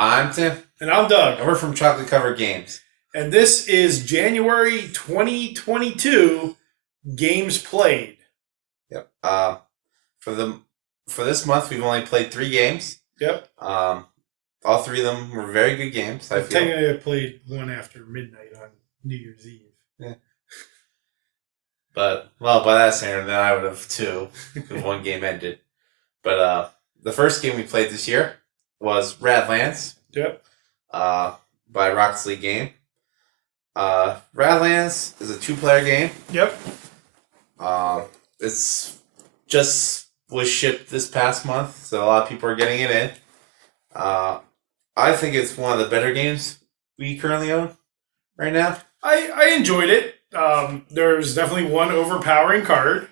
I'm Tim. And I'm Doug. And we're from Chocolate Covered Games. And this is January 2022 games played. Yep. For this month, we've only played 3 games. Yep. All 3 of them were very good games. I feel. Technically, I played one after midnight on New Year's Eve. Yeah. But, well, by that standard, then I would have 2 if one game ended. But the first game we played this year was Radlands. Yep. By Rockets League Game. Radlands is a 2-player game. Yep. It's just was shipped this past month, so a lot of people are getting it in. I think it's one of the better games we currently own right now. I enjoyed it. There's definitely one overpowering card.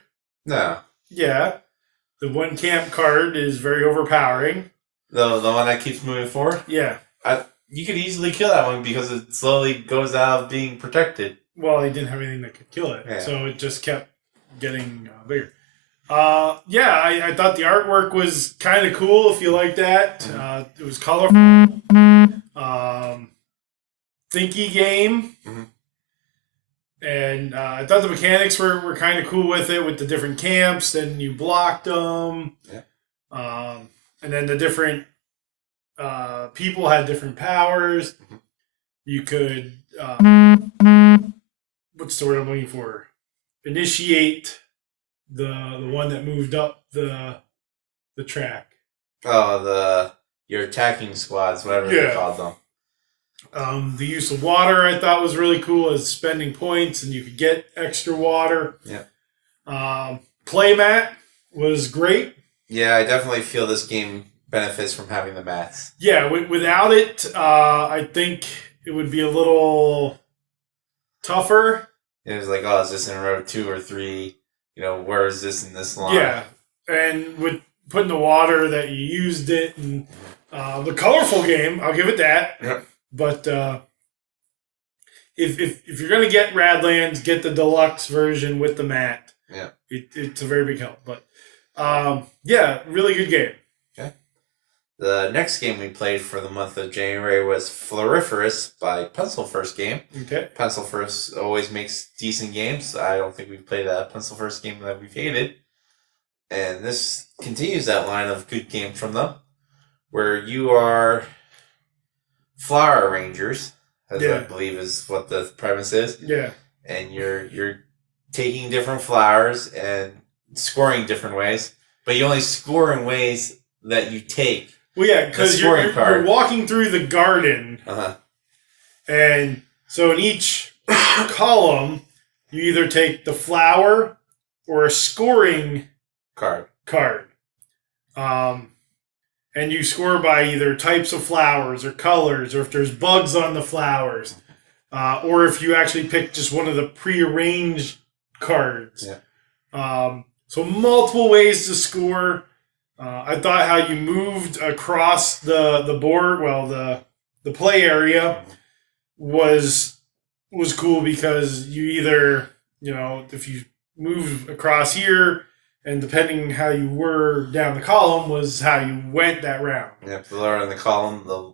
No. Yeah. The one camp card is very overpowering. The one that keeps moving forward? Yeah. You could easily kill that one because it slowly goes out of being protected. Well, he didn't have anything that could kill it, yeah. So it just kept getting bigger. I thought the artwork was kind of cool if you like that. Mm-hmm. It was colorful. Thinky game. Mm-hmm. And I thought the mechanics were kind of cool with it, with the different camps. Then you blocked them. Yeah. And then the different people had different powers. Mm-hmm. You could, what's the word I'm looking for? Initiate the one that moved up the track. Oh, your attacking squads, whatever they called them. The use of water I thought was really cool as spending points, and you could get extra water. Yeah. Playmat was great. Yeah, I definitely feel this game benefits from having the mats. Yeah, without it, I think it would be a little tougher. It was like, oh, is this in row 2 or 3? You know, where is this in this line? Yeah, and with putting the water that you used it, and the colorful game, I'll give it that. Yep. But if you're gonna get Radlands, get the deluxe version with the mat. Yeah, it's a very big help. But really good game. Okay. The next game we played for the month of January was Floriiferous by Pencil-First Game. Okay. Pencil-First always makes decent games. I don't think we've played a Pencil-First game that we've hated. And this continues that line of good games from them, where you are flower arrangers, as I believe is what the premise is. Yeah. And you're taking different flowers and scoring different ways, but you only score in ways that you take. Well, yeah, because you're walking through the garden, and so in each column, you either take the flower or a scoring card. And you score by either types of flowers or colors, or if there's bugs on the flowers, or if you actually pick just one of the prearranged cards. Yeah. So multiple ways to score. I thought how you moved across the board, the play area, was cool because you either, if you move across here, and depending how you were down the column was how you went that round. Yeah, the lower in the column, the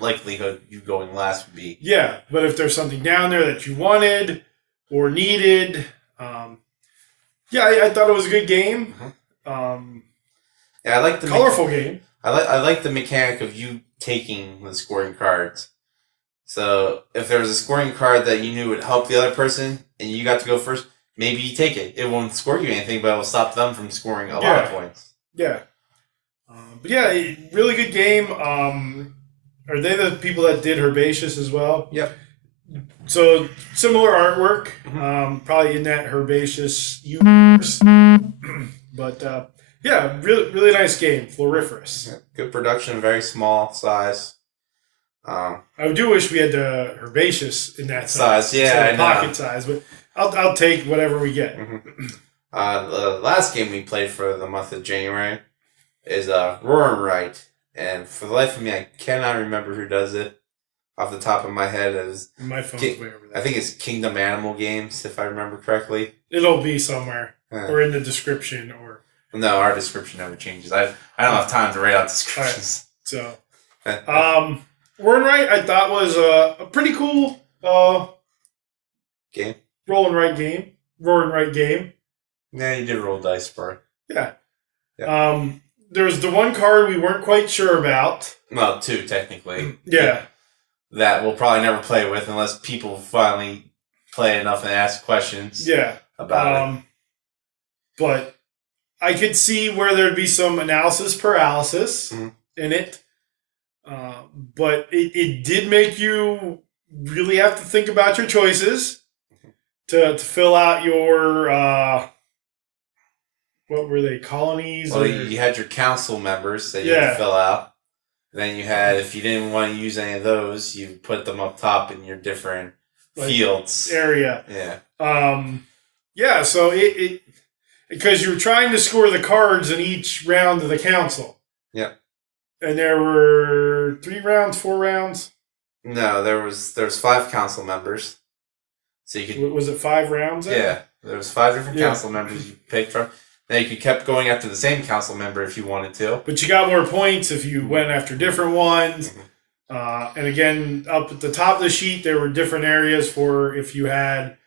likelihood you going last would be. Yeah, but if there's something down there that you wanted or needed, I thought it was a good game. Mm-hmm. I like the colorful game. I like the mechanic of you taking the scoring cards. So if there was a scoring card that you knew would help the other person and you got to go first, maybe you take it. It won't score you anything, but it will stop them from scoring a lot of points. Yeah. Really good game. Are they the people that did Herbaceous as well? Yep. So similar artwork, probably in that Herbaceous universe. But really, really nice game. Floriiferous. Yeah, good production, very small size. I do wish we had the Herbaceous in that size. Yeah, pocket size, but I'll take whatever we get. Mm-hmm. The last game we played for the month of January is Roar and Write, and for the life of me, I cannot remember who does it off the top of my head. My phone's way over there. I think it's Kingdom Animal Games, if I remember correctly. It'll be somewhere or in the description or. No, our description never changes. I don't have time to write out descriptions. Right. So, Roll and Write, I thought was a pretty cool Game. Roll and Write game. Roll and Write game. Yeah, you did roll dice for it. Yeah. There was the one card we weren't quite sure about. Well, 2 technically. Yeah. That we'll probably never play with unless people finally play enough and ask questions. Yeah. About it. But I could see where there'd be some analysis paralysis in it. But it did make you really have to think about your choices to fill out your what were they, colonies? Well, you had your council members that you had to fill out. Then you had, if you didn't want to use any of those, you put them up top in your different fields area. Yeah. So it because you were trying to score the cards in each round of the council. Yep. And there were 3 rounds, 4 rounds. No, there was 5 council members. So you could. Was it 5 rounds? Yeah, there was 5 different council members you picked from. Then you could kept going after the same council member if you wanted to. But you got more points if you went after different ones. And again, up at the top of the sheet, there were different areas for if you had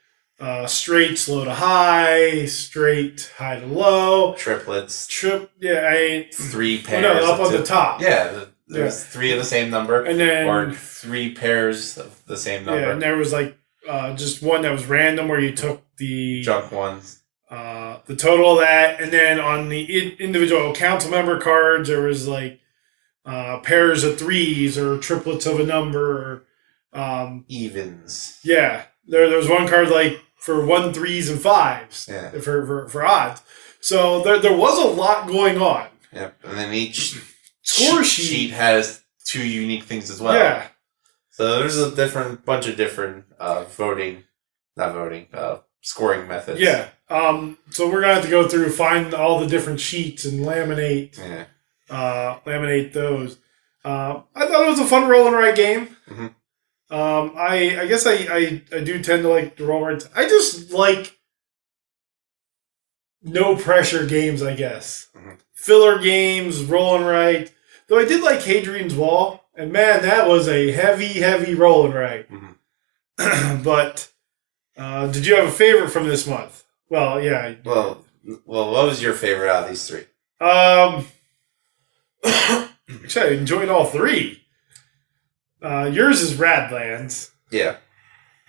straight slow to high, straight high to low. Triplets. 3 pairs. No, up on the top. Yeah, there's 3 of the same number. And then, or 3 pairs of the same number. Yeah, and there was like just one that was random where you took the junk ones. The total of that, and then on the individual council member cards, there was like pairs of 3s or triplets of a number, or evens. Yeah, there was one card like for 1 3s and 5s. Yeah. For odds. So there was a lot going on. Yep, and then each score sheet has 2 unique things as well. Yeah. So there's a bunch of different scoring methods. Yeah. So we're gonna have to go through, find all the different sheets and laminate those. I thought it was a fun roll and write game. I guess I do tend to like the roll and write. I just like no pressure games, I guess. Filler games, roll and write. Though I did like Hadrian's Wall, and man, that was a heavy roll and write. But did you have a favorite from this month? Well, yeah. Well, what was your favorite out of these 3? Actually, I enjoyed all 3. Yours is Radlands. Yeah.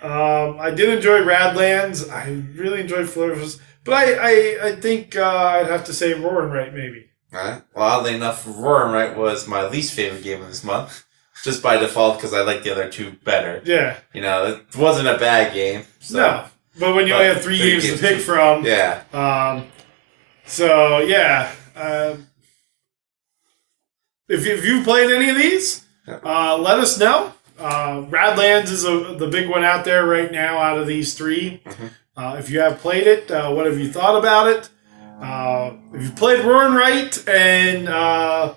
I did enjoy Radlands. I really enjoyed Floriiferous. But I think I'd have to say Roar and Write, maybe. Alright. Well, oddly enough, Roar and Write was my least favorite game of this month. Just by default, because I like the other 2 better. Yeah. You know, it wasn't a bad game. So. No. But when you only have 3 games to pick from. Yeah. So, yeah. If you've played any of these, let us know. Radlands is the big one out there right now out of these 3. If you have played it, what have you thought about it? If you played Roar and Write, and I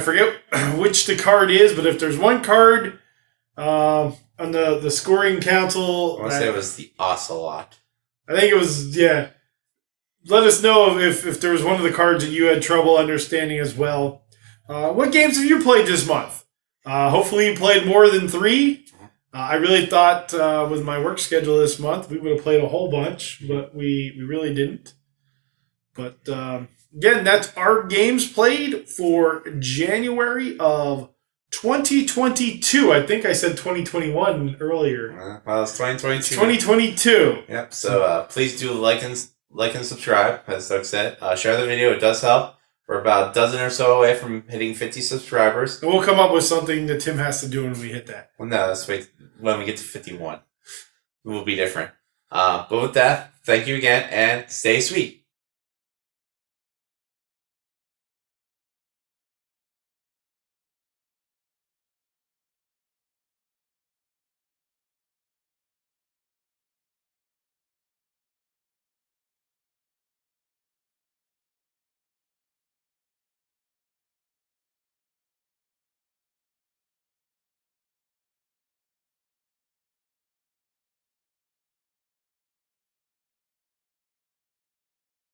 forget which the card is, but if there's one card on the scoring council, I want to say it was the Ocelot. I think it was, yeah. Let us know if there was one of the cards that you had trouble understanding as well. What games have you played this month? Hopefully you played more than 3. I really thought with my work schedule this month, we would have played a whole bunch, but we really didn't. But again, that's our games played for January of 2022. I think I said 2021 earlier. Well, it's 2022. It's 2022. Yep. So please do like and subscribe, as Doug said. Share the video; it does help. We're about a dozen or so away from hitting 50 subscribers. And we'll come up with something that Tim has to do when we hit that. Well, no, let's wait when we get to 51. It will be different. But with that, thank you again, and stay sweet.